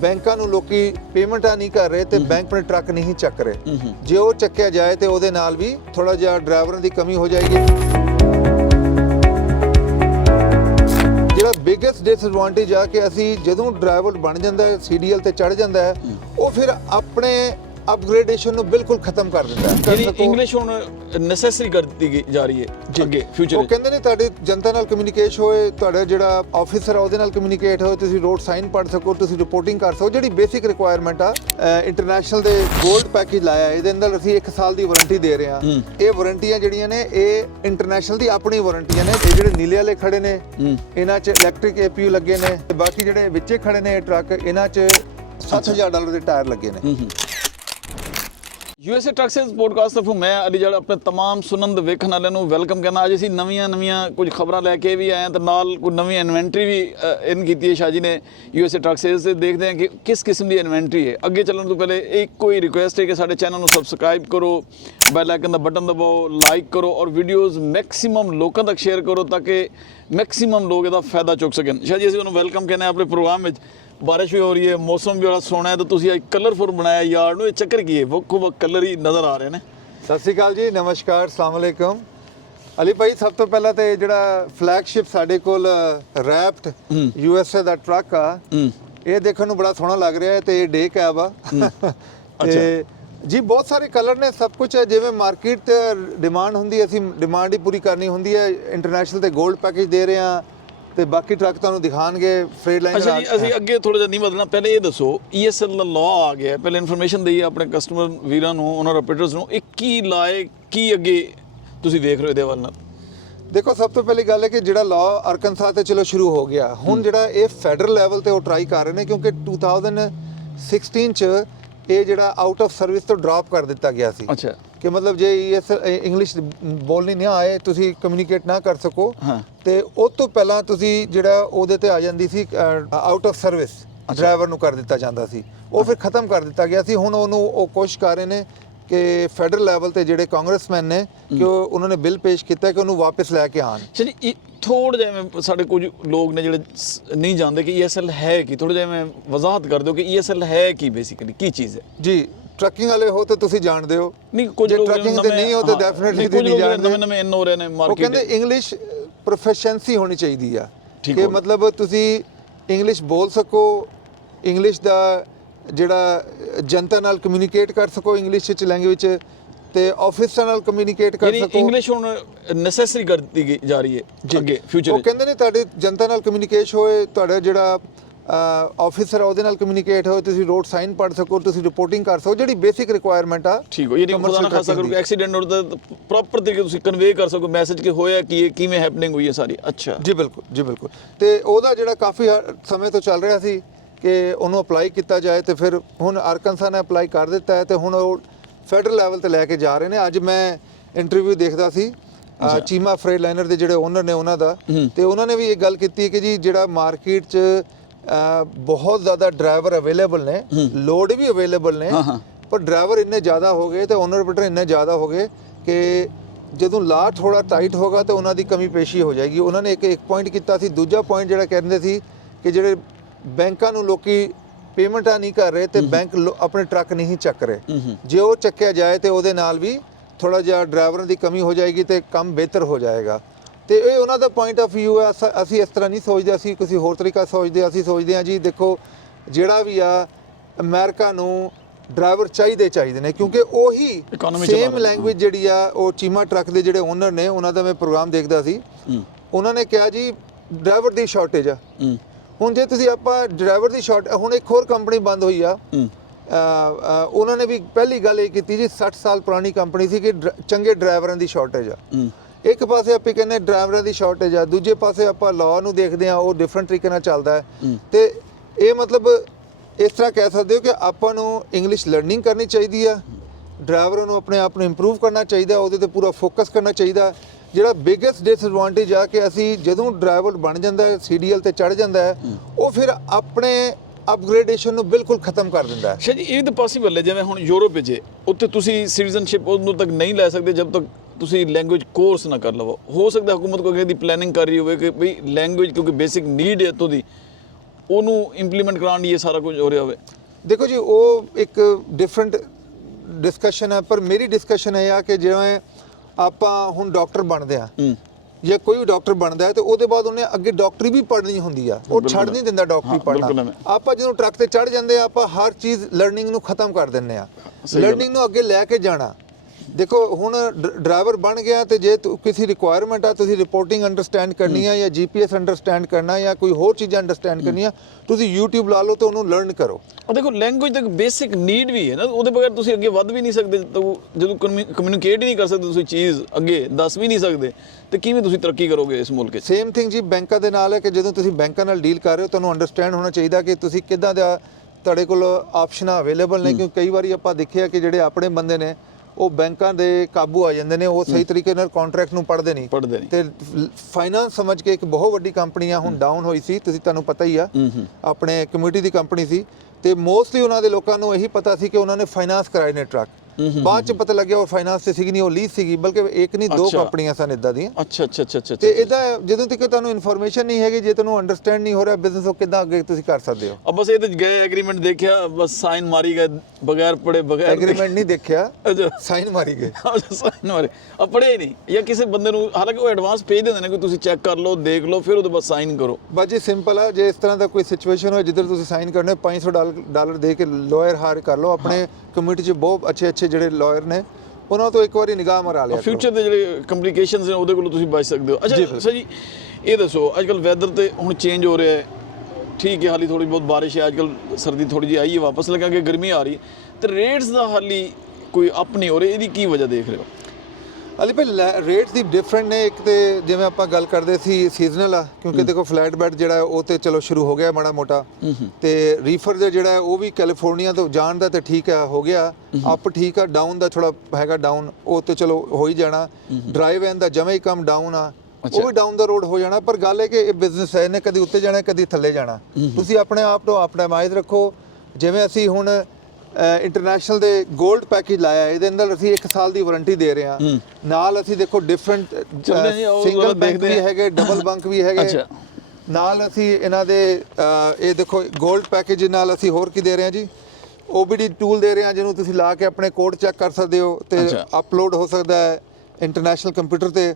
ਬੈਂਕਾਂ ਨੂੰ ਲੋਕੀ ਪੇਮੈਂਟਾਂ ਨਹੀਂ ਕਰ ਰਹੇ ਤੇ ਬੈਂਕ ਆਪਣੇ ਟਰੱਕ ਨਹੀਂ ਚੱਕ ਰਹੇ। ਜੇ ਉਹ ਚੱਕਿਆ ਜਾਏ ਤੇ ਉਹਦੇ ਨਾਲ ਵੀ ਥੋੜਾ ਜਿਹਾ ਡਰਾਈਵਰਾਂ ਦੀ ਕਮੀ ਹੋ ਜਾਏਗੀ। ਜਿਹੜਾ ਬਿਗੇਸਟ ਡਿਸਐਡਵਾਂਟੇਜ ਆ ਕਿ ਅਸੀਂ ਜਦੋਂ ਡਰਾਈਵਰ ਬਣ ਜਾਂਦਾ ਹੈ, ਸੀਡੀਐਲ ਤੇ ਚੜ ਜਾਂਦਾ ਹੈ, ਉਹ ਫਿਰ ਆਪਣੇ ਅਪਗ੍ਰੇਡੇਸ਼ਨ ਨੂੰ ਬਿਲਕੁਲ ਖਤਮ ਕਰ ਦਿੰਦਾ ਹੈ। ਜਿਹੜੀ ਇੰਗਲਿਸ਼ ਹੁਣ ਨੈਸੈਸਰੀ ਕਰ ਦਿੱਤੀ ਜਾ ਰਹੀ ਹੈ ਅੱਗੇ ਫਿਊਚਰ ਉਹ ਕਹਿੰਦੇ ਨੇ ਤੁਹਾਡੀ ਜਨਤਾ ਨਾਲ ਕਮਿਊਨੀਕੇਸ਼ਨ ਹੋਏ, ਤੁਹਾਡਾ ਜਿਹੜਾ ਆਫੀਸਰ ਆ ਉਹਦੇ ਨਾਲ ਕਮਿਊਨੀਕੇਟ ਹੋਏ, ਤੁਸੀਂ ਰੋਡ ਸਾਈਨ ਪੜ੍ਹ ਸਕੋ, ਤੁਸੀਂ ਰਿਪੋਰਟਿੰਗ ਕਰ ਸਕੋ। ਜਿਹੜੀ ਬੇਸਿਕ ਰਿਕੁਆਇਰਮੈਂਟ ਆ ਇੰਟਰਨੈਸ਼ਨਲ ਦੇ 골ਡ ਪੈਕੇਜ ਲਾਇਆ, ਇਹਦੇ ਅੰਦਰ ਅਸੀਂ 1 ਸਾਲ ਦੀ ਵਾਰੰਟੀ ਦੇ ਰਹੇ ਹਾਂ। ਇਹ ਵਾਰੰਟੀਆਂ ਜਿਹੜੀਆਂ ਨੇ ਇਹ ਇੰਟਰਨੈਸ਼ਨਲ ਦੀ ਆਪਣੀ ਵਾਰੰਟੀਆਂ ਨੇ। ਇਹ ਜਿਹੜੇ ਨੀਲੇ ਵਾਲੇ ਖੜੇ ਨੇ ਇਹਨਾਂ 'ਚ ਇਲੈਕਟ੍ਰਿਕ APU ਲੱਗੇ ਨੇ, ਤੇ ਬਾਕੀ ਜਿਹੜੇ ਵਿੱਚੇ ਖੜੇ ਨੇ ਟਰੱਕ ਇਹਨਾਂ 'ਚ $7,000 ਦੇ ਟਾਇਰ ਲੱਗੇ ਨੇ। USA ਟਰੱਕ ਸੇਲਸ ਪੋਡਕਾਸਟ ਤੋਂ ਮੈਂ ਅਲੀਜੜ ਆਪਣੇ तमाम ਸੁਣਨ ਵੇਖਣ ਵਾਲਿਆਂ ਨੂੰ ਵੈਲਕਮ ਕਰਨਾ। ਅੱਜ ਅਸੀਂ ਨਵੀਆਂ ਕੁਝ ਖਬਰਾਂ ਲੈ ਕੇ ਵੀ ਆਏ ਹਾਂ ਤੇ ਨਾਲ ਕੋਈ ਨਵੀਂ ਇਨਵੈਂਟਰੀ ਵੀ ਇਨ ਕੀਤੀ ਹੈ ਸ਼ਾਹ ਜੀ ਨੇ USA ਟਰੱਕ ਸੇਲਸ ਤੇ। ਦੇਖਦੇ ਹਾਂ ਕਿ ਕਿਸ ਕਿਸਮ ਦੀ ਇਨਵੈਂਟਰੀ ਹੈ। ਅੱਗੇ ਚੱਲਣ ਤੋਂ ਪਹਿਲੇ ਇੱਕ ਕੋਈ ਰਿਕੁਐਸਟ ਹੈ ਕਿ ਸਾਡੇ ਚੈਨਲ ਨੂੰ ਸਬਸਕ੍ਰਾਈਬ ਕਰੋ, ਬੈਲ ਆਈਕਨ ਦਾ ਬਟਨ ਦਬਾਓ, ਲਾਈਕ ਕਰੋ ਔਰ ਵੀਡੀਓਜ਼ ਮੈਕਸਿਮਮ ਲੋਕਾਂ ਤੱਕ ਸ਼ੇਅਰ ਕਰੋ ਤਾਂ ਕਿ ਮੈਕਸਿਮਮ ਲੋਕ ਇਹਦਾ ਫਾਇਦਾ ਚੁੱਕ ਸਕਣ। ਸ਼ਾਹ ਜੀ ਅਸੀਂ ਉਹਨੂੰ ਵੈਲਕਮ ਕਹਿੰਦੇ ਆਪਣੇ ਪ੍ਰੋਗਰਾਮ ਵਿੱਚ। ਬਾਰਿਸ਼ ਵੀ ਹੋ ਰਹੀ ਹੈ, ਮੌਸਮ ਵੀ ਬੜਾ ਸੋਹਣਾ ਹੈ ਤੇ ਤੁਸੀਂ ਅੱਜ ਕਲਰਫੁਲ ਬਣਾਇਆ ਯਾਰ ਨੂੰ। ਇਹ ਚੱਕਰ ਕੀ ਹੈ? ਵੱਖੋ-ਵੱਖ ਕਲਰ ਹੀ ਨਜ਼ਰ ਆ ਰਹੇ ਨੇ। ਸਤਿ ਸ਼੍ਰੀ ਅਕਾਲ ਜੀ, ਨਮਸਕਾਰ, ਅਸਲਾਮ ਵਾਲੇਕਮ। ਅਲੀ ਭਾਈ, ਸਭ ਤੋਂ ਪਹਿਲਾਂ ਤੇ ਜਿਹੜਾ ਫਲੈਗਸ਼ਿਪ ਸਾਡੇ ਕੋਲ ਰੈਪਟ USA ਦਾ ਟਰੱਕ ਆ, ਇਹ ਦੇਖਣ ਨੂੰ ਬੜਾ ਸੋਹਣਾ ਲੱਗ ਰਿਹਾ ਹੈ ਤੇ ਇਹ ਡੇ ਕੈਬ ਆ। ਤੇ ਜੀ ਬਹੁਤ ਸਾਰੇ ਕਲਰ ਨੇ, ਸਭ ਕੁਝ ਹੈ। ਜਿਵੇਂ ਮਾਰਕੀਟ ਤੇ ਡਿਮਾਂਡ ਹੁੰਦੀ ਹੈ, ਅਸੀਂ ਡਿਮਾਂਡ ਹੀ ਪੂਰੀ ਕਰਨੀ ਹੁੰਦੀ ਹੈ। ਇੰਟਰਨੈਸ਼ਨਲ ਤੇ 골ਡ ਪੈਕੇਜ ਦੇ ਰਹੇ ਹਾਂ ਤੇ ਬਾਕੀ ਟਰੱਕ ਤੁਹਾਨੂੰ ਦਿਖਾਣਗੇ ਫਰੇਟ ਲਾਈਨਰ। ਅੱਛਾ ਜੀ, ਅਸੀਂ ਅੱਗੇ ਥੋੜਾ ਜਿਹਾ ਨਹੀਂ ਵਧਣਾ, ਪਹਿਲੇ ਇਹ ਦੱਸੋ ESL ਦਾ ਲਾਅ ਆ ਗਿਆ, ਪਹਿਲੇ ਇਨਫੋਰਮੇਸ਼ਨ ਦੇਈਏ ਆਪਣੇ ਕਸਟਮਰ ਵੀਰਾਂ ਨੂੰ, ਉਹਨਾਂ ਆਪਰੇਟਰਸ ਨੂੰ। ਇਹ ਕੀ ਲਾਏ, ਕੀ ਅੱਗੇ ਤੁਸੀਂ ਵੇਖ ਰਹੇ ਹੋ ਇਹਦੇ ਵੱਲ ਨਾਲ? ਦੇਖੋ, ਸਭ ਤੋਂ ਪਹਿਲੀ ਗੱਲ ਹੈ ਕਿ ਜਿਹੜਾ ਲਾਅ ਅਰਕਨਸਾ ਤੇ ਚਲੋ ਸ਼ੁਰੂ ਹੋ ਗਿਆ, ਹੁਣ ਜਿਹੜਾ ਇਹ ਫੈਡਰਲ ਲੈਵਲ ਤੇ ਉਹ ਟਰਾਈ ਕਰ ਰਹੇ ਨੇ, ਕਿਉਂਕਿ 2016 ਚ ਇਹ ਜਿਹੜਾ ਆਊਟ ਆਫ ਸਰਵਿਸ ਤੋਂ ਡ੍ਰੌਪ ਕਰ ਦਿੱਤਾ ਗਿਆ ਸੀ। ਅੱਛਾ, ਕਿ ਮਤਲਬ ਜੇ ਇੰਗਲਿਸ਼ ਬੋਲਣੀ ਨਾ ਆਏ, ਤੁਸੀਂ ਕਮਿਊਨੀਕੇਟ ਨਾ ਕਰ ਸਕੋ, ਤੇ ਉਹ ਤੋਂ ਪਹਿਲਾਂ ਤੁਸੀਂ ਜਿਹੜਾ ਉਹਦੇ ਤੇ ਆ ਜਾਂਦੀ ਸੀ ਆਊਟ ਆਫ ਸਰਵਿਸ, ਡਰਾਈਵਰ ਨੂੰ ਕਰ ਦਿੱਤਾ ਜਾਂਦਾ ਸੀ। ਉਹ ਫਿਰ ਖਤਮ ਕਰ ਦਿੱਤਾ ਗਿਆ ਸੀ। ਹੁਣ ਉਹਨੂੰ ਉਹ ਕੋਸ਼ਿਸ਼ ਕਰ ਰਹੇ ਨੇ ਕਿ ਫੈਡਰਲ ਲੈਵਲ ਤੇ ਜਿਹੜੇ ਕਾਂਗਰਸਮੈਨ ਨੇ ਕਿ ਉਹਨਾਂ ਨੇ ਬਿੱਲ ਪੇਸ਼ ਕੀਤਾ ਕਿ ਉਹਨੂੰ ਵਾਪਸ ਲੈ ਕੇ ਆਉਣ। ਚਲੀ ਥੋੜਾ ਜਿਹਾ ਸਾਡੇ ਕੁਝ ਲੋਕ ਨੇ ਜਿਹੜੇ ਨਹੀਂ ਜਾਣਦੇ ਕਿ ESL ਹੈ ਕੀ, ਥੋੜਾ ਜਿਹਾ ਮੈਂ ਵਜ਼ਾਹਤ ਕਰ ਦਿਓ ਕਿ ESL ਹੈ ਕੀ, ਬੇਸਿਕਲੀ ਕੀ ਚੀਜ਼ ਹੈ? ਜੀ, ਟਰੱਕਿੰਗ ਵਾਲੇ ਹੋ ਤਾਂ ਤੁਸੀਂ ਜਾਣਦੇ ਹੋ, ਨਹੀਂ ਕੁਝ ਲੋਕ ਟਰੱਕਿੰਗ ਤੇ ਨਹੀਂ ਹੋ ਤਾਂ ਡੈਫੀਨਿਟਲੀ ਨਹੀਂ ਜਾਣਦੇ। ਨਵੇਂ ਇਨ ਹੋ ਰਹੇ ਨੇ ਮਾਰਕੀਟ। ਉਹ ਕਹਿੰਦੇ ਇੰਗਲਿਸ਼ ਪ੍ਰੋਫੈਸ਼ਨਸੀ ਹੋਣੀ ਚਾਹੀਦੀ ਆ, ਕਿ ਮਤਲਬ ਤੁਸੀਂ ਇੰਗਲਿਸ਼ ਬੋਲ ਸਕੋ, ਇੰਗਲਿਸ਼ ਦਾ ਜਿਹੜਾ ਜਨਤਾ ਨਾਲ ਕਮਿਊਨੀਕੇਟ ਕਰ ਸਕੋ ਇੰਗਲਿਸ਼ ਵਿੱਚ ਲੈਂਗੁਏਜ, ਤੇ ਆਫਿਸਰ ਨਾਲ ਕਮਿਊਨੀਕੇਟ ਕਰ ਸਕੋ। ਇੰਗਲਿਸ਼ ਹੁਣ ਨੈਸੈਸਰੀ ਕਰ ਦਿੱਤੀ ਜਾ ਰਹੀ ਹੈ ਅੱਗੇ ਫਿਊਚਰ। ਉਹ ਕਹਿੰਦੇ ਨੇ ਤੁਹਾਡੀ ਜਨਤਾ ਨਾਲ ਕਮਿਊਨੀਕੇਸ਼ਨ ਹੋਏ, ਤੁਹਾਡਾ ਜਿਹੜਾ ਆਫਿਸਰ ਆ ਉਹਦੇ ਨਾਲ ਕਮਿਊਨੀਕੇਟ ਹੋਏ, ਤੁਸੀਂ ਰੋਡ ਸਾਈਨ ਪੜ੍ਹ ਸਕੋ, ਤੁਸੀਂ ਰਿਪੋਰਟਿੰਗ ਕਰ ਸਕੋ। ਜਿਹੜੀ ਬੇਸਿਕ ਰਿਕੁਆਇਰਮੈਂਟ ਆ, ਠੀਕ ਹੋ, ਇਹ ਖੁਦਾ ਨਾ ਖਾਸਾ ਕਰੋ ਐਕਸੀਡੈਂਟ ਹੋਦਾ ਪ੍ਰੋਪਰ ਤਰੀਕੇ ਤੁਸੀਂ ਕਨਵੇ ਕਰ ਸਕੋ ਮੈਸੇਜ ਕਿ ਹੋਇਆ ਕੀ ਹੈ, ਕਿਵੇਂ ਹੈਪਨਿੰਗ ਹੋਈ ਹੈ ਸਾਰੀ। ਅੱਛਾ ਜੀ ਬਿਲਕੁਲ, ਜੀ ਬਿਲਕੁਲ। ਤੇ ਉਹਦਾ ਜਿਹੜਾ ਕਾਫੀ ਸਮੇਂ ਤੋਂ ਚੱਲ ਰਿਹਾ ਸੀ ਕਿ ਉਹਨੂੰ ਅਪਲਾਈ ਕੀਤਾ ਜਾਏ, ਤੇ ਫਿਰ ਹੁਣ ਅਰਕਨਸਾ ਨੇ ਅਪਲਾਈ ਕਰ ਦਿੱਤਾ ਹੈ ਤੇ ਹੁਣ ਉਹ ਫੈਡਰਲ ਲੈਵਲ ਤੇ ਲੈ ਕੇ ਜਾ ਰਹੇ ਨੇ। ਅੱਜ ਮੈਂ ਇੰਟਰਵਿਊ ਦੇਖਦਾ ਸੀ ਚੀਮਾ ਫਰੇਟ ਲਾਈਨਰ ਦੇ ਜਿਹੜੇ ਓਨਰ ਨੇ ਉਹਨਾਂ ਦਾ, ਤੇ ਉਹਨਾਂ ਨੇ ਵੀ ਇਹ ਗੱਲ ਕੀਤੀ ਕਿ ਜੀ ਜਿਹੜਾ ਮਾਰਕੀਟ 'ਚ ਬਹੁਤ ਜ਼ਿਆਦਾ ਡਰਾਈਵਰ ਅਵੇਲੇਬਲ ਨੇ, ਲੋਡ ਵੀ ਅਵੇਲੇਬਲ ਨੇ, ਪਰ ਡਰਾਈਵਰ ਇੰਨੇ ਜ਼ਿਆਦਾ ਹੋ ਗਏ ਤੇ ਓਨਰ ਆਪਰੇਟਰ ਇੰਨੇ ਜ਼ਿਆਦਾ ਹੋ ਗਏ ਕਿ ਜਦੋਂ ਲਾ ਥੋੜਾ ਟਾਈਟ ਹੋਗਾ ਤਾਂ ਉਹਨਾਂ ਦੀ ਕਮੀ ਪੇਸ਼ੀ ਹੋ ਜਾਏਗੀ। ਉਹਨਾਂ ਨੇ ਇੱਕ ਪੁਆਇੰਟ ਕੀਤਾ ਸੀ। ਦੂਜਾ ਪੁਆਇੰਟ ਜਿਹੜਾ ਕਹਿੰਦੇ ਸੀ ਕਿ ਜਿਹੜੇ ਬੈਂਕਾਂ ਨੂੰ ਲੋਕੀ ਪੇਮੈਂਟਾਂ ਨਹੀਂ ਕਰ ਰਹੇ ਤੇ ਬੈਂਕ ਆਪਣੇ ਟਰੱਕ ਨਹੀਂ ਚੱਕ ਰਹੇ। ਜੇ ਉਹ ਚੱਕਿਆ ਜਾਏ ਤੇ ਉਹਦੇ ਨਾਲ ਵੀ ਥੋੜਾ ਜਿਹਾ ਡਰਾਈਵਰਾਂ ਦੀ ਕਮੀ ਹੋ ਜਾਏਗੀ ਤੇ ਕੰਮ ਬਿਹਤਰ ਹੋ ਜਾਏਗਾ। ਤੇ ਇਹ ਉਹਨਾਂ ਦਾ ਪੁਆਇੰਟ ਆਫ ਵਿਊ ਹੈ। ਅਸੀਂ ਇਸ ਤਰ੍ਹਾਂ ਨਹੀਂ ਸੋਚਦੇ, ਅਸੀਂ ਕਿਸੇ ਹੋਰ ਤਰੀਕਾ ਸੋਚਦੇ। ਅਸੀਂ ਸੋਚਦੇ ਹਾਂ ਜੀ ਦੇਖੋ, ਜਿਹੜਾ ਵੀ ਆ ਅਮਰੀਕਾ ਨੂੰ ਡਰਾਈਵਰ ਚਾਹੀਦੇ ਨੇ, ਕਿਉਂਕਿ ਉਹੀ ਸੇਮ ਲੈਂਗੁਏਜ ਜਿਹੜੀ ਆ ਉਹ ਚੀਮਾ ਟਰੱਕ ਦੇ ਜਿਹੜੇ ਓਨਰ ਨੇ ਉਹਨਾਂ ਦਾ ਮੈਂ ਪ੍ਰੋਗਰਾਮ ਦੇਖਦਾ ਸੀ, ਉਹਨਾਂ ਨੇ ਕਿਹਾ ਜੀ ਡਰਾਈਵਰ ਦੀ ਸ਼ਾਰਟੇਜ ਆ। ਹੁਣ ਜੇ ਤੁਸੀਂ ਆਪਾਂ ਡਰਾਈਵਰ ਦੀ ਹੁਣ ਇੱਕ ਹੋਰ ਕੰਪਨੀ ਬੰਦ ਹੋਈ ਆ, ਉਹਨਾਂ ਨੇ ਵੀ ਪਹਿਲੀ ਗੱਲ ਇਹ ਕੀਤੀ ਜੀ 60 ਸਾਲ ਪੁਰਾਣੀ ਕੰਪਨੀ ਸੀ ਕਿ ਚੰਗੇ ਡਰਾਈਵਰਾਂ ਦੀ ਸ਼ਾਰਟੇਜ ਆ। ਇੱਕ ਪਾਸੇ ਆਪਾਂ ਕਹਿੰਦੇ ਡਰਾਈਵਰਾਂ ਦੀ ਸ਼ਾਰਟੇਜ ਆ, ਦੂਜੇ ਪਾਸੇ ਆਪਾਂ ਲਾਅ ਨੂੰ ਦੇਖਦੇ ਆ, ਉਹ ਡਿਫਰੈਂਟ ਤਰੀਕੇ ਨਾਲ ਚੱਲਦਾ ਹੈ। ਤੇ ਇਹ ਮਤਲਬ ਇਸ ਤਰ੍ਹਾਂ ਕਹਿ ਸਕਦੇ ਹੋ ਕਿ ਆਪਾਂ ਨੂੰ ਇੰਗਲਿਸ਼ ਲਰਨਿੰਗ ਕਰਨੀ ਚਾਹੀਦੀ ਆ, ਡਰਾਈਵਰਾਂ ਨੂੰ ਆਪਣੇ ਆਪ ਨੂੰ ਇੰਪਰੂਵ ਕਰਨਾ ਚਾਹੀਦਾ, ਉਹਦੇ ਤੇ ਪੂਰਾ ਫੋਕਸ ਕਰਨਾ ਚਾਹੀਦਾ। ਜਿਹੜਾ ਬਿਗੇਸਟ ਡਿਸਐਡਵਾਂਟੇਜ ਆ ਕਿ ਅਸੀਂ ਜਦੋਂ ਡਰਾਈਵਰ ਬਣ ਜਾਂਦਾ ਹੈ, ਸੀਡੀਐਲ ਤੇ ਚੜ ਜਾਂਦਾ ਹੈ, ਉਹ ਫਿਰ ਆਪਣੇ ਅਪਗ੍ਰੇਡੇਸ਼ਨ ਨੂੰ ਬਿਲਕੁਲ ਖਤਮ ਕਰ ਦਿੰਦਾ ਹੈ। ਅੱਛਾ ਜੀ, ਇਹ ਤਾਂ ਪੋਸੀਬਲ ਹੈ। ਜਿਵੇਂ ਹੁਣ ਯੂਰਪ ਵਿੱਚ ਉੱਥੇ ਤੁਸੀਂ ਸਿਟੀਜ਼ਨਸ਼ਿਪ ਉਦੋਂ ਤੱਕ ਨਹੀਂ ਲੈ ਸਕਦੇ ਜਦ ਤੱਕ ਤੁਸੀਂ ਲੈਂਗੁਏਜ ਕੋਰਸ ਨਾ ਕਰ ਲਵੋ। ਹੋ ਸਕਦਾ ਹੁਕੂਮਤ ਕੋਈ ਇਹਦੀ ਪਲੈਨਿੰਗ ਕਰ ਰਹੀ ਹੋਵੇ ਕਿ ਬਈ ਲੈਂਗੁਏਜ ਕਿਉਂਕਿ ਬੇਸਿਕ ਨੀਡ ਹੈ ਇੱਥੋਂ ਦੀ, ਉਹਨੂੰ ਇੰਪਲੀਮੈਂਟ ਕਰਾਉਣ ਲਈ ਇਹ ਸਾਰਾ ਕੁਝ ਹੋ ਰਿਹਾ ਹੋਵੇ? ਦੇਖੋ ਜੀ, ਉਹ ਇੱਕ ਡਿਫਰੈਂਟ ਡਿਸਕਸ਼ਨ ਹੈ, ਪਰ ਮੇਰੀ ਡਿਸਕਸ਼ਨ ਇਹ ਆ ਕਿ ਜਿਵੇਂ ਆਪਾਂ ਹੁਣ ਡਾਕਟਰ ਬਣਦੇ ਆ ਜਾਂ ਕੋਈ ਵੀ ਡਾਕਟਰ ਬਣਦਾ ਹੈ ਤੇ ਉਹਦੇ ਬਾਅਦ ਉਹਨੇ ਅੱਗੇ ਡਾਕਟਰੀ ਵੀ ਪੜ੍ਹਨੀ ਹੁੰਦੀ ਆ, ਉਹ ਛੱਡ ਨਹੀਂ ਦਿੰਦਾ ਡਾਕਟਰੀ ਪੜ੍ਹਨਾ। ਆਪਾਂ ਜਦੋਂ ਟਰੱਕ ਤੇ ਚੜ੍ਹ ਜਾਂਦੇ ਆ, ਆਪਾਂ ਹਰ ਚੀਜ਼ ਲਰਨਿੰਗ ਨੂੰ ਖਤਮ ਕਰ ਦਿੰਦੇ ਆ, ਲਰਨਿੰਗ ਨੂੰ ਅੱਗੇ ਲੈ ਕੇ ਜਾਣਾ। ਦੇਖੋ ਹੁਣ ਡਰਾਈਵਰ ਬਣ ਗਿਆ ਤੇ ਜੇ ਕਿਸੇ ਰਿਕੁਆਇਰਮੈਂਟ ਆ, ਤੁਸੀਂ ਰਿਪੋਰਟਿੰਗ ਅੰਡਰਸਟੈਂਡ ਕਰਨੀ ਆ ਜਾਂ GPS ਅੰਡਰਸਟੈਂਡ ਕਰਨਾ ਜਾਂ ਕੋਈ ਹੋਰ ਚੀਜ਼ਾਂ ਅੰਡਰਸਟੈਂਡ ਕਰਨੀਆਂ, ਤੁਸੀਂ YouTube ਲਾ ਲਓ ਤੇ ਉਹਨੂੰ ਲਰਨ ਕਰੋ। ਉਹ ਦੇਖੋ ਲੈਂਗੁਏਜ ਤਾਂ ਬੇਸਿਕ ਨੀਡ ਵੀ ਹੈ ਨਾ, ਉਹਦੇ ਬਗੈਰ ਤੁਸੀਂ ਅੱਗੇ ਵੱਧ ਵੀ ਨਹੀਂ ਸਕਦੇ। ਜਦੋਂ ਕਮਿਊਨੀਕੇਟ ਹੀ ਨਹੀਂ ਕਰ ਸਕਦੇ ਤੁਸੀਂ ਚੀਜ਼ ਅੱਗੇ ਦੱਸ ਵੀ ਨਹੀਂ ਸਕਦੇ, ਤੇ ਕਿਵੇਂ ਤੁਸੀਂ ਤਰੱਕੀ ਕਰੋਗੇ ਇਸ ਮੁਲਕ 'ਚ? ਸੇਮ ਥਿੰਗ ਜੀ ਬੈਂਕਾਂ ਦੇ ਨਾਲ ਹੈ ਕਿ ਜਦੋਂ ਤੁਸੀਂ ਬੈਂਕਾਂ ਨਾਲ ਡੀਲ ਕਰ ਰਹੇ ਹੋ, ਤੁਹਾਨੂੰ ਅੰਡਰਸਟੈਂਡ ਹੋਣਾ ਚਾਹੀਦਾ ਕਿ ਤੁਸੀਂ ਕਿੱਦਾਂ ਦਾ ਤੁਹਾਡੇ ਕੋਲ ਆਪਸ਼ਨਾਂ ਅਵੇਲੇਬਲ ਨੇ। ਕਿਉਂਕਿ ਕਈ ਵਾਰੀ ਆਪਾਂ ਦੇਖਿਆ ਕਿ ਜਿਹੜੇ ਆਪਣੇ ਬੰਦੇ ਨੇ ਉਹ ਬੈਂਕਾਂ ਦੇ ਕਾਬੂ ਆ ਜਾਂਦੇ ਨੇ, ਉਹ ਸਹੀ ਤਰੀਕੇ ਨਾਲ ਕੰਟਰੈਕਟ ਨੂੰ ਪੜ੍ਹਦੇ ਨਹੀਂ ਤੇ ਫਾਈਨਾਂਸ ਸਮਝ ਕੇ ਇੱਕ ਬਹੁਤ ਵੱਡੀ ਕੰਪਨੀ ਆ ਹੁਣ ਡਾਊਨ ਹੋਈ ਸੀ, ਤੁਹਾਨੂੰ ਪਤਾ ਹੀ ਆ, ਆਪਣੇ ਕਮਿਊਨਿਟੀ ਦੀ ਕੰਪਨੀ ਸੀ ਤੇ ਮੋਸਟਲੀ ਉਹਨਾਂ ਦੇ ਲੋਕਾਂ ਨੂੰ ਇਹੀ ਪਤਾ ਸੀ ਕਿ ਉਹਨਾਂ ਨੇ ਫਾਈਨਾਂਸ ਕਰਾਏ ਨੇ ਟਰੱਕ। ਬਾਅਦ ਚ ਪਤਾ ਲੱਗਿਆ ਉਹ ਫਾਈਨਾਂਸ ਤੇ ਸੀਗੀ ਨਹੀਂ, ਉਹ ਲੀਜ਼ ਸੀਗੀ, ਬਲਕਿ ਇੱਕ ਨਹੀਂ ਦੋ ਕੰਪਨੀਆਂ ਸਨ ਇਦਾਂ ਦੀਆਂ। ਅੱਛਾ ਤੇ ਇਦਾਂ ਜਦੋਂ ਤੱਕ ਤੁਹਾਨੂੰ ਇਨਫੋਰਮੇਸ਼ਨ ਨਹੀਂ ਹੈਗੀ, ਜੇ ਤੁਹਾਨੂੰ ਅੰਡਰਸਟੈਂਡ ਨਹੀਂ ਹੋ ਰਿਹਾ ਬਿਜ਼ਨਸ, ਉਹ ਕਿੱਦਾਂ ਅੱਗੇ ਤੁਸੀਂ ਕਰ ਸਕਦੇ ਹੋ? ਬਸ ਇਹ ਤੇ ਗਏ ਐਗਰੀਮੈਂਟ ਦੇਖਿਆ, ਬਸ ਸਾਈਨ ਮਾਰੀ ਗਏ ਬਗੈਰ ਪੜੇ, ਬਗੈਰ ਐਗਰੀਮੈਂਟ ਨਹੀਂ ਦੇਖਿਆ, ਸਾਈਨ ਮਾਰੀ ਗਏ। ਸਾਈਨ ਮਾਰੇ, ਪੜ੍ਹੇ ਹੀ ਨਹੀਂ, ਜਾਂ ਕਿਸੇ ਬੰਦੇ ਨੂੰ, ਹਾਲਾਂਕਿ ਉਹ ਐਡਵਾਂਸ ਭੇਜ ਦਿੰਦੇ ਨੇ ਕਿ ਤੁਸੀਂ ਚੈੱਕ ਕਰ ਲਓ, ਦੇਖ ਲਓ, ਫਿਰ ਉਹਦੇ ਬਾਅਦ ਸਾਈਨ ਕਰੋ। ਬਸ ਜੀ ਸਿੰਪਲ ਆ, ਜੇ ਇਸ ਤਰ੍ਹਾਂ ਦਾ ਕੋਈ ਸਿਚੁਏਸ਼ਨ ਹੋਏ ਜਿੱਧਰ ਤੁਸੀਂ ਸਾਈਨ ਕਰਨੇ, $500 ਦੇ ਕੇ ਲਾਇਰ ਹਾਇਰ ਕਰ ਲਓ। ਆਪਣੇ ਕਮਿਊਨਿਟੀ 'ਚ ਬਹੁਤ ਅੱਛੇ ਜਿਹੜੇ ਲਾਇਰ ਨੇ, ਉਹਨਾਂ ਤੋਂ ਇੱਕ ਵਾਰੀ ਨਿਗਾਹ ਮਾਰਾ ਲਿਆ। ਫਿਊਚਰ ਦੇ ਜਿਹੜੇ ਕੰਪਲਿਕੇਸ਼ਨਸ ਨੇ ਉਹਦੇ ਕੋਲੋਂ ਤੁਸੀਂ ਬਚ ਸਕਦੇ ਹੋ। ਅੱਛਾ ਸਰ ਜੀ, ਇਹ ਦੱਸੋ, ਅੱਜ ਕੱਲ੍ਹ ਵੈਦਰ ਤੇ ਹੁਣ ਚੇਂਜ ਹੋ ਰਿਹਾ ਹੈ, ਠੀਕ ਹੈ, ਹਾਲੀ ਥੋੜੀ ਬਹੁਤ ਬਾਰਿਸ਼ ਹੈ, ਅੱਜ ਕੱਲ੍ਹ ਸਰਦੀ ਥੋੜੀ ਜਿਹੀ ਆਈ ਹੈ ਵਾਪਸ, ਲੱਗਾ ਕਿ ਗਰਮੀ ਆ ਰਹੀ ਹੈ, ਤੇ ਰੇਟਸ ਦਾ ਹਾਲੀ ਕੋਈ ਅਪ ਨਹੀਂ ਹੋ ਰਿਹਾ, ਇਹਦੀ ਕੀ ਵਜ੍ਹਾ ਦੇਖ ਰਹੇ ਹੋ? ਅਲੀ ਭਾਈ ਰੇਟਸ ਦੀ ਡਿਫਰੈਂਟ ਨੇ। ਇੱਕ ਤੇ ਜਿਵੇਂ ਆਪਾਂ ਗੱਲ ਕਰਦੇ ਸੀ ਸੀਜ਼ਨਲ ਆ, ਕਿਉਂਕਿ ਦੇਖੋ ਫਲੈਟ ਬੈਡ ਜਿਹੜਾ ਉਹ ਤੇ ਚਲੋ ਸ਼ੁਰੂ ਹੋ ਗਿਆ ਮਾੜਾ ਮੋਟਾ, ਤੇ ਰੀਫਰ ਦਾ ਜਿਹੜਾ ਉਹ ਵੀ ਕੈਲੀਫੋਰਨੀਆ ਤੋਂ ਜਾਣ ਦਾ ਤੇ ਠੀਕ ਆ, ਹੋ ਗਿਆ ਅਪ, ਠੀਕ ਆ। ਡਾਊਨ ਦਾ ਥੋੜਾ ਹੈਗਾ ਡਾਊਨ, ਉਹ ਤੇ ਚਲੋ ਹੋ ਹੀ ਜਾਣਾ। ਡਰਾਈਵ ਐਨ ਦਾ ਜਮਾ ਹੀ ਕੰਮ ਡਾਊਨ ਆ, ਉਹ ਵੀ ਡਾਊਨ ਦਾ ਰੋਡ ਹੋ ਜਾਣਾ। ਪਰ ਗੱਲ ਇਹ ਕਿ ਇਹ ਬਿਜ਼ਨਸ ਹੈ, ਇਹਨੇ ਕਦੀ ਉੱਤੇ ਜਾਣਾ ਕਦੀ ਥੱਲੇ ਜਾਣਾ। ਤੁਸੀਂ ਆਪਣੇ ਆਪ ਨੂੰ ਆਪਟਾਈਮਾਈਜ਼ ਰੱਖੋ। ਜਿਵੇਂ ਅਸੀਂ ਹੁਣ ਇੰਟਰਨੈਸ਼ਨਲ ਦੇ 골ਡ ਪੈਕੇਜ ਲਾਇਆ, ਇਹਦੇ ਅੰਦਰ ਅਸੀਂ 1 ਸਾਲ ਦੀ ਵਾਰੰਟੀ ਦੇ ਰਹੇ ਹਾਂ। ਨਾਲ ਅਸੀਂ ਦੇਖੋ ਡਿਫਰੈਂਟ ਸਿੰਗਲ ਬੰਕ ਵੀ ਹੈਗੇ, ਡਬਲ ਬੰਕ ਵੀ ਹੈਗੇ। ਨਾਲ ਅਸੀਂ ਇਹਨਾਂ ਦੇ ਇਹ ਦੇਖੋ 골ਡ ਪੈਕੇਜ ਨਾਲ ਅਸੀਂ ਹੋਰ ਕੀ ਦੇ ਰਹੇ ਹਾਂ ਜੀ, OBD ਟੂਲ ਦੇ ਰਹੇ ਹਾਂ, ਜਿਹਨੂੰ ਤੁਸੀਂ ਲਾ ਕੇ ਆਪਣੇ ਕੋਡ ਚੈੱਕ ਕਰ ਸਕਦੇ ਹੋ ਤੇ ਅਪਲੋਡ ਹੋ ਸਕਦਾ ਹੈ ਇੰਟਰਨੈਸ਼ਨਲ ਕੰਪਿਊਟਰ ਤੇ।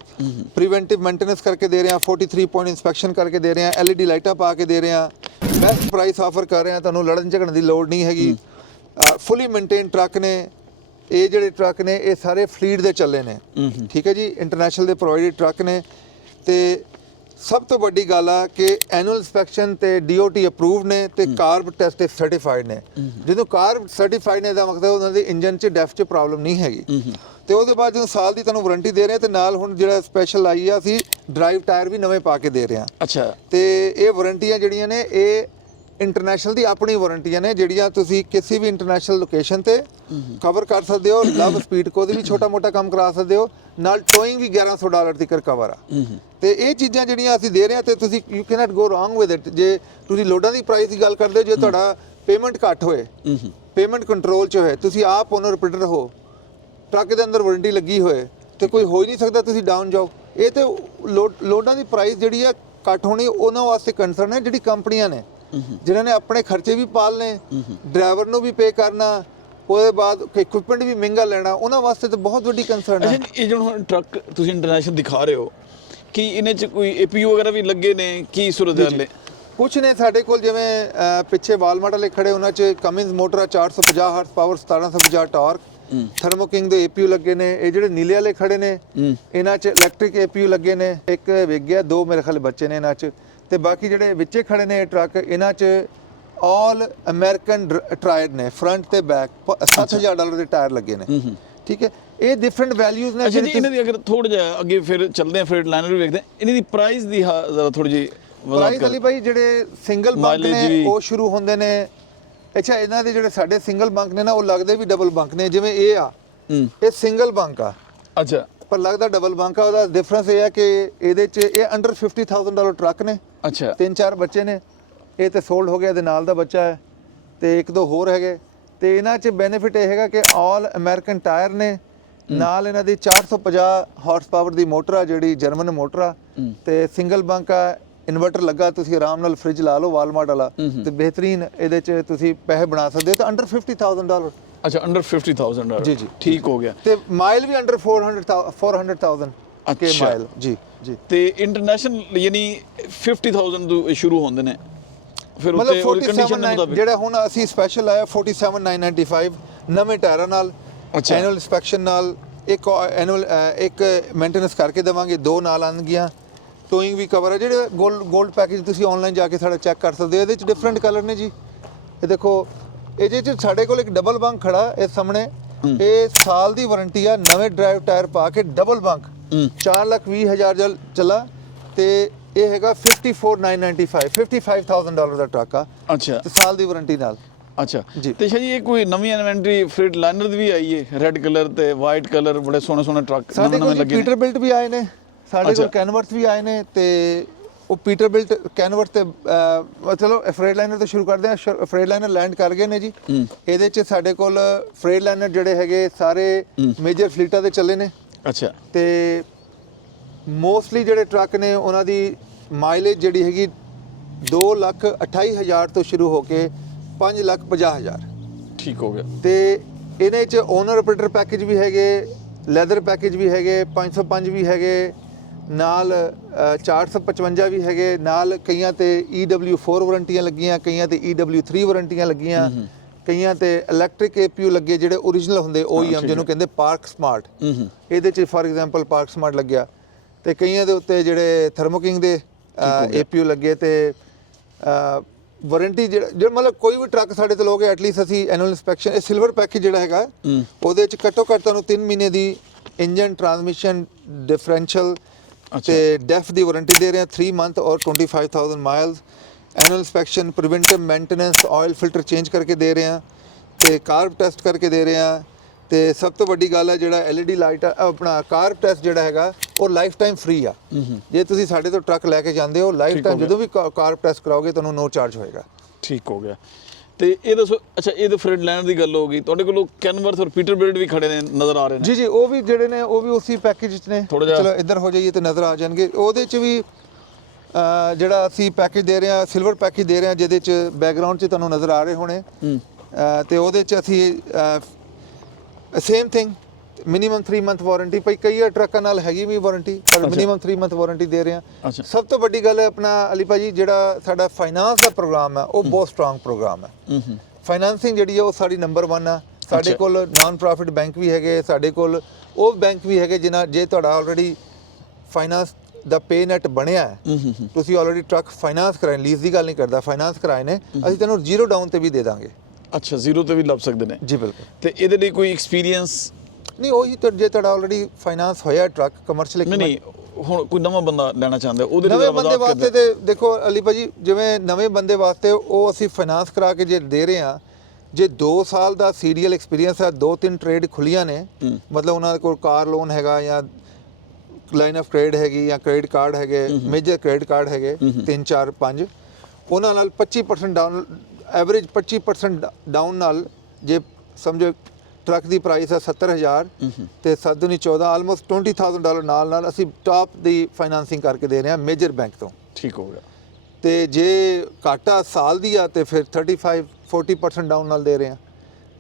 ਪ੍ਰੀਵੈਂਟਿਵ ਮੇਨਟੇਨੈਂਸ ਕਰਕੇ ਦੇ ਰਹੇ ਹਾਂ, 43 ਪੁਆਇੰਟ ਇਨਸਪੈਕਸ਼ਨ ਕਰਕੇ ਦੇ ਰਹੇ ਹਾਂ, LED ਲਾਈਟਾਂ ਪਾ ਕੇ ਦੇ ਰਹੇ ਹਾਂ, ਬੈਸਟ ਪ੍ਰਾਈਸ ਆਫਰ ਕਰ ਰਹੇ ਹਾਂ, ਤੁਹਾਨੂੰ ਲੜਨ ਝਗੜਨ ਦੀ ਲੋੜ ਨਹੀਂ ਹੈਗੀ। ਫੁੱਲੀ ਮੇਨਟੇਨ ਟਰੱਕ ਨੇ ਇਹ, ਜਿਹੜੇ ਟਰੱਕ ਨੇ ਇਹ ਸਾਰੇ ਫਲੀਟ ਦੇ ਚੱਲੇ ਨੇ, ਠੀਕ ਹੈ ਜੀ, ਇੰਟਰਨੈਸ਼ਨਲ ਦੇ ਪ੍ਰੋਵਾਈਡਡ ਟਰੱਕ ਨੇ। ਤੇ ਸਭ ਤੋਂ ਵੱਡੀ ਗੱਲ ਆ ਕਿ ਐਨੂਅਲ ਇਨਸਪੈਕਸ਼ਨ ਤੇ DOT ਅਪਰੂਵਡ ਨੇ ਤੇ ਕਾਰਬ ਟੈਸਟ ਸਰਟੀਫਾਈਡ ਨੇ। ਜਦੋਂ ਕਾਰਬ ਸਰਟੀਫਾਈਡ ਨੇ ਦਾ ਮਤਲਬ ਉਹਨਾਂ ਦੇ ਇੰਜਨ 'ਚ ਡੈਫ 'ਚ ਪ੍ਰੋਬਲਮ ਨਹੀਂ ਹੈਗੀ। ਤੇ ਉਹਦੇ ਬਾਅਦ ਜਦੋਂ ਸਾਲ ਦੀ ਤੁਹਾਨੂੰ ਵਾਰੰਟੀ ਦੇ ਰਹੇ ਤੇ ਨਾਲ ਹੁਣ ਜਿਹੜਾ ਸਪੈਸ਼ਲ ਆਈ ਆ, ਅਸੀਂ ਡਰਾਈਵ ਟਾਇਰ ਵੀ ਨਵੇਂ ਪਾ ਕੇ ਦੇ ਰਹੇ ਹਾਂ। ਅੱਛਾ, ਤੇ ਇਹ ਵਾਰੰਟੀਆਂ ਜਿਹੜੀਆਂ ਨੇ ਇਹ ਇੰਟਰਨੈਸ਼ਨਲ ਦੀ ਆਪਣੀ ਵਾਰੰਟੀਆਂ ਨੇ, ਜਿਹੜੀਆਂ ਤੁਸੀਂ ਕਿਸੇ ਵੀ ਇੰਟਰਨੈਸ਼ਨਲ ਲੋਕੇਸ਼ਨ ਤੇ ਕਵਰ ਕਰ ਸਕਦੇ ਹੋ। ਲਵ ਸਪੀਡ ਕੋ ਦੀ ਵੀ ਛੋਟਾ ਮੋਟਾ ਕੰਮ ਕਰਾ ਸਕਦੇ ਹੋ, ਨਾਲ ਟੋਇੰਗ ਵੀ $1100 ਤੱਕ ਕਵਰ ਆ। ਤੇ ਇਹ ਚੀਜ਼ਾਂ ਜਿਹੜੀਆਂ ਅਸੀਂ ਦੇ ਰਹੇ ਹਾਂ ਤੇ ਤੁਸੀਂ you can't go wrong with it. ਜੇ ਤੁਸੀਂ ਲੋਡਾਂ ਦੀ ਪ੍ਰਾਈਸ ਦੀ ਗੱਲ ਕਰਦੇ ਹੋ, ਜੇ ਤੁਹਾਡਾ ਪੇਮੈਂਟ ਘੱਟ ਹੋਏ, ਪੇਮੈਂਟ ਕੰਟਰੋਲ 'ਚ ਹੋਏ, ਤੁਸੀਂ ਆਪ ਓਨਰ ਆਪਰੇਟਰ ਹੋ, ਟਰੱਕ ਦੇ ਅੰਦਰ ਵਾਰੰਟੀ ਲੱਗੀ ਹੋਏ, ਤੇ ਕੋਈ ਹੋ ਹੀ ਨਹੀਂ ਸਕਦਾ ਤੁਸੀਂ ਡਾਊਨ ਜਾਓ। ਇਹ ਤੇ ਲੋਡਾਂ ਦੀ ਪ੍ਰਾਈਸ ਜਿਹੜੀ ਆ ਘੱਟ ਹੋਣੀ, ਉਹਨਾਂ ਵਾਸਤੇ ਕੰਸਰਨ ਹੈ ਜਿਹੜੀ ਕੰਪਨੀਆਂ ਨੇ, ਜਿਨ੍ਹਾਂ ਨੇ ਆਪਣੇ ਖਰਚੇ ਵੀ ਪਾਲਨੇ, ਡਰਾਈਵਰ ਨੂੰ ਵੀ ਪੇ ਕਰਨਾ, ਉਹਦੇ ਬਾਅਦ ਇਕਵਿਪਮੈਂਟ ਵੀ ਮਹਿੰਗਾ ਲੈਣਾ, ਉਹਨਾਂ ਵਾਸਤੇ ਤਾਂ ਬਹੁਤ ਵੱਡੀ ਕੰਸਰਨ ਹੈ। ਇਹ ਜਿਹੜਾ ਹੁਣ ਟਰੱਕ ਤੁਸੀਂ ਇੰਟਰਨੈਸ਼ਨਲ ਦਿਖਾ ਰਹੇ ਹੋ, ਕੀ ਇਹਨਾਂ 'ਚ ਕੋਈ APU ਵਗੈਰਾ ਵੀ ਲੱਗੇ ਨੇ? ਕੀ ਸੂਰਤ ਹਾਲ ਹੈ? ਕੁਛ ਨੇ ਸਾਡੇ ਕੋਲ, ਜਿਵੇਂ ਪਿੱਛੇ ਵਾਲਮਾਰਟ ਵਾਲੇ ਖੜੇ, ਉਹਨਾਂ 'ਚ ਕਮਿੰਸ ਮੋਟਰ ਆ, 450 horse power, 1750 torque, thermo king ਦੇ APU ਲੱਗੇ ਨੇ। ਇਹ ਜਿਹੜੇ ਨੀਲੇ ਵਾਲੇ ਖੜੇ ਨੇ, ਇਹਨਾਂ 'ਚ ਇਲੈਕਟ੍ਰਿਕ APU ਲੱਗੇ ਨੇ। ਇੱਕ ਵਿਕ ਗਿਆ, 2 ਮੇਰੇ ਖਿਆਲ ਬੱਚੇ ਨੇ ਇਹਨਾਂ 'ਚ। ਤੇ ਬਾਕੀ ਜਿਹੜੇ ਵਿੱਚੇ ਖੜੇ ਨੇ ਟਰੱਕ, ਇਹਨਾਂ 'ਚ ਆਲ ਅਮਰੀਕਨ ਟਾਇਰ ਨੇ, ਫਰੰਟ ਤੇ ਬੈਕ, $7000 ਦੇ ਟਾਇਰ ਲੱਗੇ ਨੇ, ਠੀਕ ਹੈ। ਇਹ ਡਿਫਰੈਂਟ ਵੈਲਿਊਜ਼ ਨੇ। ਇਹਨਾਂ ਦੀ ਅਗਰ ਥੋੜਾ ਜਿਹਾ ਅੱਗੇ ਫਿਰ ਚੱਲਦੇ ਆ, ਫਰੇਟ ਲਾਈਨਰ ਵੀ ਵੇਖਦੇ ਆ, ਇਹਨਾਂ ਦੀ ਪ੍ਰਾਈਸ ਦੀ ਜ਼ਰਾ ਥੋੜੀ ਜਿਹੀ ਪ੍ਰਾਈਸ ਵਾਲੀ ਭਾਈ, ਜਿਹੜੇ ਸਿੰਗਲ ਬੰਕ ਨੇ ਉਹ ਸ਼ੁਰੂ ਹੁੰਦੇ ਨੇ। ਅੱਛਾ, ਇਹਨਾਂ ਦੇ ਜਿਹੜੇ ਸਾਡੇ ਸਿੰਗਲ ਬੰਕ ਨੇ ਨਾ, ਉਹ ਲੱਗਦੇ ਵੀ ਡਬਲ ਬੰਕ ਨੇ। ਜਿਵੇਂ ਇਹ ਆ, ਇਹ ਸਿੰਗਲ ਬੰਕ ਆ, ਅੱਛਾ, ਪਰ ਲੱਗਦਾ ਡਬਲ ਬੰਕ ਆ। ਉਹਦਾ ਡਿਫਰੈਂਸ ਇਹ ਆ ਕਿ ਇਹਦੇ 'ਚ ਇਹ ਅੰਡਰ $50,000 ਟਰੱਕ ਨੇ। ਅੱਛਾ, 3-4 ਬੱਚੇ ਨੇ, ਇਹ ਤੇ ਸੋਲਡ ਹੋ ਗਿਆ, ਇਹਦੇ ਨਾਲ ਦਾ ਬੱਚਾ ਹੈ ਤੇ 1-2 ਹੋਰ ਹੈਗੇ। ਤੇ ਇਹਨਾਂ 'ਚ ਬੈਨੀਫਿਟ ਇਹ ਹੈਗਾ ਕਿ ਆਲ ਅਮਰੀਕਨ ਟਾਇਰ ਨੇ, ਨਾਲ ਇਹਨਾਂ ਦੀ 450 ਹਾਰਸ ਪਾਵਰ ਦੀ ਮੋਟਰ ਆ, ਜਿਹੜੀ ਜਰਮਨ ਮੋਟਰ ਆ, ਤੇ ਸਿੰਗਲ ਬੰਕ ਆ, ਇਨਵਰਟਰ ਲੱਗਾ, ਤੁਸੀਂ ਆਰਾਮ ਨਾਲ ਫ੍ਰਿਜ ਲਾ ਲਓ ਵਾਲਮਾਰਟ ਵਾਲਾ, ਤੇ ਬਿਹਤਰੀਨ ਇਹਦੇ 'ਚ ਤੁਸੀਂ ਪੈਸੇ ਬਣਾ ਸਕਦੇ ਹੋ, ਤੇ ਅੰਡਰ $50,000। ਅੱਛਾ, ਅੰਡਰ $50,000। ਜੀ ਜੀ ਠੀਕ ਹੋ ਗਿਆ। ਤੇ ਮਾਈਲ ਵੀ ਅੰਡਰ 400,000 ਕੇ ਅੱਛਾ। ਮਾਈਲ। ਜੀ ਜੀ। ਤੇ ਇੰਟਰਨੈਸ਼ਨਲ ਯਾਨੀ 50,000 ਤੋਂ ਸ਼ੁਰੂ ਹੁੰਦੇ ਨੇ, ਫਿਰ ਮਤਲਬ ਉੱਤੇ ਉਹਦੀ ਕੰਡੀਸ਼ਨ ਦੇ 47,900 ਮੁਤਾਬਿਕ। ਜਿਹੜਾ ਹੁਣ ਅਸੀਂ ਸਪੈਸ਼ਲ ਆਇਆ 47,995 ਨਵੇਂ ਟਾਇਰਾਂ ਨਾਲ, ਅੱਛਾ। ਐਨੂਅਲ ਇੰਸਪੈਕਸ਼ਨ ਨਾਲ, ਇੱਕ ਐਨੂਅਲ ਇੱਕ ਮੇਨਟੇਨੈਂਸ ਕਰਕੇ ਦੇਵਾਂਗੇ, 2 ਨਾਲ ਆਉਣਗੀਆਂ, ਟੋਇੰਗ ਵੀ ਕਵਰ ਹੈ। ਜਿਹੜੇ 골ਡ ਪੈਕੇਜ ਤੁਸੀਂ ਆਨਲਾਈਨ ਜਾ ਕੇ ਸਾਡਾ ਚੈੱਕ ਕਰ ਸਕਦੇ ਹੋ, ਇਹਦੇ ਚ ਡਿਫਰੈਂਟ ਕਲਰ ਨੇ ਜੀ। ਇਹ ਦੇਖੋ, ਇਹਦੇ ਚ ਸਾਡੇ ਕੋਲ ਇੱਕ ਡਬਲ ਬੰਕ ਖੜਾ ਇਸ ਸਾਹਮਣੇ, ਇਹ ਸਾਲ ਦੀ ਵਾਰੰਟੀ ਆ, ਨਵੇਂ ਡਰਾਈਵ ਟਾਇਰ ਪਾ ਕੇ ਡਬਲ ਬੰਕ 4,20,000 ਚੱਲਾ, ਤੇ ਇਹ ਹੈਗਾ 54,995 $55,000 ਦਾ ਟਰੱਕ ਆ। ਅੱਛਾ, ਤੇ ਸਾਲ ਦੀ ਵਾਰੰਟੀ ਨਾਲ। ਅੱਛਾ ਜੀ। ਤੇ ਸ਼ਾਹ ਜੀ, ਇਹ ਕੋਈ ਨਵੀਂ ਇਨਵੈਂਟਰੀ ਫ੍ਰੀਟ ਲਾਈਨਰ ਦੀ ਵੀ ਆਈ ਹੈ, ਰੈੱਡ ਕਲਰ ਤੇ ਵਾਈਟ ਕਲਰ, ਬੜੇ ਸੋਹਣੇ ਸੋਹਣੇ ਟਰੱਕ ਸਾਡੇ ਨਵੇਂ ਕੋਲ ਲੱਗੇ ਨੇ। ਪੀਟਰਬਿਲਟ ਵੀ ਆਏ ਨੇ, ਸਾਡੇ ਕੋਲ ਅੱਛਾ। ਕੈਨਵਰਸ ਵੀ ਆਏ ਨੇ, ਤੇ ਉਹ ਪੀਟਰਬਿਲਟ ਕੈਨਵਰਸ ਤੇ ਚਲੋ ਫਰੇਟ ਲਾਈਨਰ ਤੋਂ ਸ਼ੁਰੂ ਕਰਦੇ ਹਾਂ। ਫਰੇਟ ਲਾਈਨਰ ਲੈਂਡ ਕਰ ਗਏ ਨੇ ਜੀ। ਇਹਦੇ 'ਚ ਸਾਡੇ ਕੋਲ ਫਰੇਟ ਲਾਈਨਰ ਜਿਹੜੇ ਹੈਗੇ ਸਾਰੇ ਮੇਜਰ ਫਲੀਟਾਂ ਦੇ ਚੱਲੇ ਨੇ। ਅੱਛਾ। ਤੇ ਮੋਸਟਲੀ ਜਿਹੜੇ ਟਰੱਕ ਨੇ ਉਹਨਾਂ ਦੀ ਮਾਈਲੇਜ ਜਿਹੜੀ ਹੈਗੀ 2,28,000 ਤੋਂ ਸ਼ੁਰੂ ਹੋ ਕੇ 5,50,000। ਠੀਕ ਹੋ ਗਿਆ। ਤੇ ਇਹਦੇ 'ਚ ਓਨਰ ਆਪਰੇਟਰ ਪੈਕੇਜ ਵੀ ਹੈਗੇ, ਲੈਦਰ ਪੈਕੇਜ ਵੀ ਹੈਗੇ, 505 ਵੀ ਹੈਗੇ ਨਾਲ, 455 ਵੀ ਹੈਗੇ ਨਾਲ। ਕਈਆਂ ਤੇ EW4 ਵਾਰੰਟੀਆਂ ਲੱਗੀਆਂ, ਕਈਆਂ ਤੇ EW3 ਵਾਰੰਟੀਆਂ ਲੱਗੀਆਂ, ਕਈਆਂ ਤੇ ਇਲੈਕਟ੍ਰਿਕ APU ਲੱਗੇ ਜਿਹੜੇ ਓਰੀਜਨਲ ਹੁੰਦੇ, OEM ਜਿਹਨੂੰ ਕਹਿੰਦੇ ਪਾਰਕ ਸਮਾਰਟ। ਇਹਦੇ 'ਚ ਫਾਰ ਐਗਜ਼ਾਮਪਲ ਪਾਰਕ ਸਮਾਰਟ ਲੱਗਿਆ, ਤੇ ਕਈਆਂ ਦੇ ਉੱਤੇ ਜਿਹੜੇ ਥਰਮੋਕਿੰਗ ਦੇ APU ਲੱਗੇ। ਤੇ ਵਾਰੰਟੀ ਜਿਹੜਾ ਮਤਲਬ ਕੋਈ ਵੀ ਟਰੱਕ ਸਾਡੇ ਤੋਂ ਲੋਗੇ, ਐਟਲੀਸਟ ਅਸੀਂ ਐਨੂਅਲ ਇੰਸਪੈਕਸ਼ਨ, ਇਹ ਸਿਲਵਰ ਪੈਕੇਜ ਜਿਹੜਾ ਹੈਗਾ ਉਹਦੇ 'ਚ ਘੱਟੋ ਘੱਟ ਤੁਹਾਨੂੰ 3 ਮਹੀਨੇ ਦੀ ਇੰਜਨ, ਟਰਾਂਸਮਿਸ਼ਨ, ਡਿਫਰੈਂਸ਼ੀਅਲ ਤੇ ਡੈਫ ਦੀ ਵਾਰੰਟੀ ਦੇ ਰਹੇ ਹਾਂ, 3 ਮੰਥ ਔਰ 25,000 miles. Annual inspection, preventive maintenance, oil filter change ਕਰਕੇ ਦੇ ਰਹੇ ਹਾਂ, ਤੇ ਕਾਰਬ ਟੈਸਟ ਕਰਕੇ ਦੇ ਰਹੇ ਹਾਂ। ਤੇ ਸਭ ਤੋਂ ਵੱਡੀ ਗੱਲ ਹੈ ਜਿਹੜਾ LED ਲਾਈਟ ਆਪਣਾ ਕਾਰਬ ਟੈਸਟ ਜਿਹੜਾ ਹੈਗਾ ਉਹ ਲਾਈਫ ਟਾਈਮ ਫ੍ਰੀ ਆ। ਜੇ ਤੁਸੀਂ ਸਾਡੇ ਤੋਂ ਟਰੱਕ ਲੈ ਕੇ ਜਾਂਦੇ ਹੋ, ਲਾਈਫ ਟਾਈਮ ਜਦੋਂ ਵੀ ਕਾਰਬ ਟੈਸਟ ਕਰਾਓਗੇ ਤੁਹਾਨੂੰ ਨੋ ਚਾਰਜ ਹੋਏਗਾ। ਠੀਕ ਹੋ ਗਿਆ। ਤੇ ਇਹ ਦੱਸੋ, ਅੱਛਾ ਇਹਦੇ ਫਰੇਟ ਲਾਈਨਰ ਦੀ ਗੱਲ ਹੋ ਗਈ, ਤੁਹਾਡੇ ਕੋਲ ਕੈਨਵਰਸ ਔਰ ਪੀਟਰਬਿਲਟ ਵੀ ਖੜੇ ਨੇ, ਨਜ਼ਰ ਆ ਰਹੇ ਨੇ। ਜੀ ਜੀ, ਉਹ ਵੀ ਜਿਹੜੇ ਨੇ ਉਹ ਵੀ ਉਸੇ ਪੈਕੇਜ 'ਚ ਨੇ। ਥੋੜ੍ਹਾ ਜਿਹਾ ਚਲੋ ਇੱਧਰ ਹੋ ਜਾਈਏ ਤੇ ਨਜ਼ਰ ਆ ਜਾਣਗੇ। ਉਹਦੇ 'ਚ ਵੀ ਜਿਹੜਾ ਅਸੀਂ ਪੈਕੇਜ ਦੇ ਰਹੇ ਹਾਂ, ਸਿਲਵਰ ਪੈਕੇਜ ਦੇ ਰਹੇ ਹਾਂ, ਜਿਹਦੇ 'ਚ ਬੈਕਗ੍ਰਾਉਂਡ 'ਚ ਤੁਹਾਨੂੰ ਨਜ਼ਰ ਆ ਰਹੇ ਹੋਣੇ। ਤੇ ਉਹਦੇ 'ਚ ਅਸੀਂ same thing, minimum 3 month warranty ਪਈ, ਕਈ ਟਰੱਕਾਂ ਨਾਲ ਹੈਗੀ ਵੀ ਵਾਰੰਟੀ, ਪਰ ਮਿਨੀਮਮ 3 ਮੰਥ ਵਾਰੰਟੀ ਦੇ ਰਹੇ ਹਾਂ। ਸਭ ਤੋਂ ਵੱਡੀ ਗੱਲ ਹੈ ਆਪਣਾ ਅਲੀ ਭਾਜੀ, ਜਿਹੜਾ ਸਾਡਾ ਫਾਈਨਾਂਸ ਦਾ ਪ੍ਰੋਗਰਾਮ ਹੈ ਉਹ ਬਹੁਤ ਸਟਰੋਂਗ ਪ੍ਰੋਗਰਾਮ ਹੈ। ਫਾਈਨਾਂਸਿੰਗ ਜਿਹੜੀ ਹੈ ਉਹ ਸਾਡੀ ਨੰਬਰ 1 ਆ। ਸਾਡੇ ਕੋਲ ਨਾਨ ਪ੍ਰੋਫਿਟ ਬੈਂਕ ਵੀ ਹੈਗੇ, ਸਾਡੇ ਕੋਲ ਉਹ ਬੈਂਕ ਵੀ ਹੈਗੇ ਜਿਨ੍ਹਾਂ, ਜੇ ਤੁਹਾਡਾ ਆਲਰੇਡੀ ਫਾਈਨਾਂਸ ਦਾ ਪੇ ਨੈਟ ਬਣਿਆ ਹੈ, ਤੁਸੀਂ ਆਲਰੇਡੀ ਟਰੱਕ ਫਾਈਨਾਂਸ ਕਰਾਏ, ਲੀਜ਼ ਦੀ ਗੱਲ ਨਹੀਂ ਕਰਦਾ, ਫਾਈਨਾਂਸ ਕਰਾਏ ਨੇ, ਅਸੀਂ ਤੁਹਾਨੂੰ 0 ਡਾਊਨ ਤੇ ਵੀ ਦੇ ਦਾਂਗੇ। ਅੱਛਾ, 0 ਤੇ ਵੀ ਲੱਭ ਸਕਦੇ ਨੇ ਜੀ ਬਿਲਕੁਲ। ਤੇ ਇਹਦੇ ਲਈ ਕੋਈ ਐਕਸਪੀਰੀਅੰਸ ਨਹੀਂ, ਉਹੀ ਜੇ ਤੁਹਾਡਾ ਆਲਰੇਡੀ ਫਾਈਨਾਂਸ ਹੋਇਆ ਟਰੱਕ ਕਮਰਸ਼ੀਅਲ। ਨਹੀਂ, ਹੁਣ ਕੋਈ ਨਵਾਂ ਬੰਦਾ ਲੈਣਾ ਚਾਹੁੰਦਾ ਉਹਦੇ ਲਈ ਨਵੇਂ ਬੰਦੇ ਵਾਸਤੇ ਤੇ ਦੇਖੋ ਅਲੀ ਭਾਜੀ, ਜਿਵੇਂ ਨਵੇਂ ਬੰਦੇ ਵਾਸਤੇ ਉਹ ਅਸੀਂ ਫਾਈਨਾਂਸ ਕਰਾ ਕੇ ਜੇ ਦੇ ਰਹੇ ਹਾਂ, ਜੇ 2 ਸਾਲ ਦਾ ਸੀਰੀਅਲ ਐਕਸਪੀਰੀਅੰਸ ਹੈ, 2-3 ਟ੍ਰੇਡ ਖੁੱਲੀਆਂ ਨੇ, ਮਤਲਬ ਉਹਨਾਂ ਕੋਲ ਕਾਰ ਲੋਨ ਹੈਗਾ ਜਾਂ ਲਾਈਨ ਆਫ ਕ੍ਰੈਡਿਟ ਹੈਗੀ ਜਾਂ ਕ੍ਰੈਡਿਟ ਕਾਰਡ ਹੈਗੇ, ਮੇਜਰ ਕ੍ਰੈਡਿਟ ਕਾਰਡ ਹੈਗੇ 3, 4, 5, ਉਹਨਾਂ ਨਾਲ 25% ਡਾਊਨ, ਐਵਰੇਜ 25% ਡਾਊਨ ਨਾਲ, ਜੇ ਸਮਝੋ ਟਰੱਕ ਦੀ ਪ੍ਰਾਈਸ ਹੈ 70,000 ਤੇ 7-14 ਆਲਮੋਸਟ $20,000 ਨਾਲ ਅਸੀਂ ਟਾਪ ਦੀ ਫਾਈਨਾਂਸਿੰਗ ਕਰਕੇ ਦੇ ਰਹੇ ਹਾਂ ਮੇਜਰ ਬੈਂਕ ਤੋਂ। ਠੀਕ ਹੋ ਗਿਆ। ਤੇ ਜੇ ਘਾਟਾ ਸਾਲ ਦੀ ਆ ਤੇ ਫਿਰ 35-40% ਡਾਊਨ ਨਾਲ ਦੇ ਰਹੇ ਹਾਂ।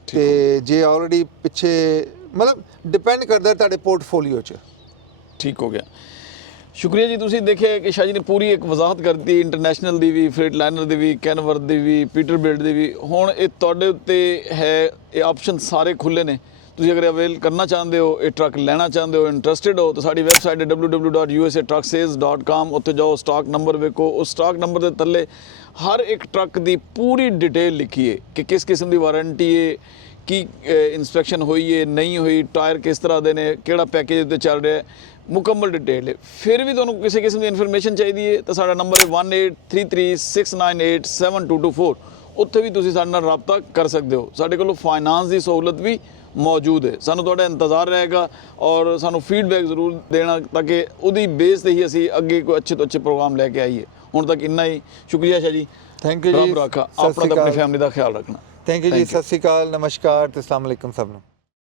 ਤੇ ਜੇ ਆਲਰੇਡੀ ਪਿੱਛੇ ਮਤਲਬ ਡਿਪੈਂਡ ਕਰਦਾ ਤੁਹਾਡੇ ਪੋਰਟਫੋਲੀਓ 'ਚ। ਠੀਕ ਹੋ ਗਿਆ। ਸ਼ੁਕਰੀਆ ਜੀ। ਤੁਸੀਂ ਦੇਖਿਆ ਕਿ ਸ਼ਾਹ ਜੀ ਨੇ ਪੂਰੀ ਇੱਕ ਵਜ਼ਾਹਤ ਕਰਤੀ, ਇੰਟਰਨੈਸ਼ਨਲ ਦੀ ਵੀ, ਫਰੇਟ ਲਾਈਨਰ ਦੀ ਵੀ, ਕੈਨਵਰ ਦੀ ਵੀ, ਪੀਟਰਬਿਲਟ ਦੀ ਵੀ। ਹੁਣ ਇਹ ਤੁਹਾਡੇ ਉੱਤੇ ਹੈ, ਇਹ ਆਪਸ਼ਨ ਸਾਰੇ ਖੁੱਲੇ ਨੇ। ਤੁਸੀਂ ਅਗਰ ਅਵੇਲ ਕਰਨਾ ਚਾਹੁੰਦੇ ਹੋ, ਇਹ ਟਰੱਕ ਲੈਣਾ ਚਾਹੁੰਦੇ ਹੋ, ਇੰਟਰਸਟਿਡ ਹੋ, ਤਾਂ ਸਾਡੀ ਵੈਬਸਾਈਟ ਹੈ www.usatrucksales.com। ਉੱਥੇ ਜਾਓ, ਸਟਾਕ ਨੰਬਰ ਵੇਖੋ, ਉਸ ਸਟਾਕ ਨੰਬਰ ਦੇ ਥੱਲੇ ਹਰ ਇੱਕ ਟਰੱਕ ਦੀ ਪੂਰੀ ਡਿਟੇਲ ਲਿਖੀ ਹੈ ਕਿ ਕਿਸ ਕਿਸਮ ਦੀ ਵਾਰੰਟੀ ਹੈ, ਕੀ ਇੰਸਪੈਕਸ਼ਨ ਹੋਈ ਹੈ, ਨਹੀਂ ਹੋਈ, ਟਾਇਰ ਕਿਸ ਤਰ੍ਹਾਂ ਦੇ ਨੇ, ਕਿਹੜਾ ਪੈਕੇਜ ਉੱਤੇ ਚੱਲ ਰਿਹਾ ਹੈ, ਮੁਕੰਮਲ ਡਿਟੇਲ ਹੈ। ਫਿਰ ਵੀ ਤੁਹਾਨੂੰ ਕਿਸੇ ਕਿਸਮ ਦੀ ਇਨਫੋਰਮੇਸ਼ਨ ਚਾਹੀਦੀ ਹੈ ਤਾਂ ਸਾਡਾ ਨੰਬਰ ਹੈ 183369872224। ਉੱਥੇ ਵੀ ਤੁਸੀਂ ਸਾਡੇ ਨਾਲ ਰਾਬਤਾ ਕਰ ਸਕਦੇ ਹੋ। ਸਾਡੇ ਕੋਲ ਫਾਈਨਾਂਸ ਦੀ ਸਹੂਲਤ ਵੀ ਮੌਜੂਦ ਹੈ। ਸਾਨੂੰ ਤੁਹਾਡਾ ਇੰਤਜ਼ਾਰ ਰਹੇਗਾ ਔਰ ਸਾਨੂੰ ਫੀਡਬੈਕ ਜ਼ਰੂਰ ਦੇਣਾ ਤਾਂ ਕਿ ਉਹਦੀ ਬੇਸ ਤੇ ਹੀ ਅਸੀਂ ਅੱਗੇ ਕੋਈ ਅੱਛੇ ਤੋਂ ਅੱਛੇ ਪ੍ਰੋਗਰਾਮ ਲੈ ਕੇ ਆਈਏ। ਹੁਣ ਤੱਕ ਇੰਨਾ ਹੀ। ਸ਼ੁਕਰੀਆ ਸ਼ਾਹ ਜੀ। ਥੈਂਕ ਯੂ ਜੀ। ਰੱਬ ਰੱਖਾ। ਆਪਣਾ ਤੇ ਆਪਣੀ ਫੈਮਿਲੀ ਦਾ ਖਿਆਲ ਰੱਖਣਾ। ਥੈਂਕ ਯੂ ਜੀ। ਸਤਿ ਸ਼੍ਰੀ ਅਕਾਲ, ਨਮਸਕਾਰ ਤੇ ਅਸਲਾਮ ਅਲੈਕੁਮ ਸਭ ਨੂੰ।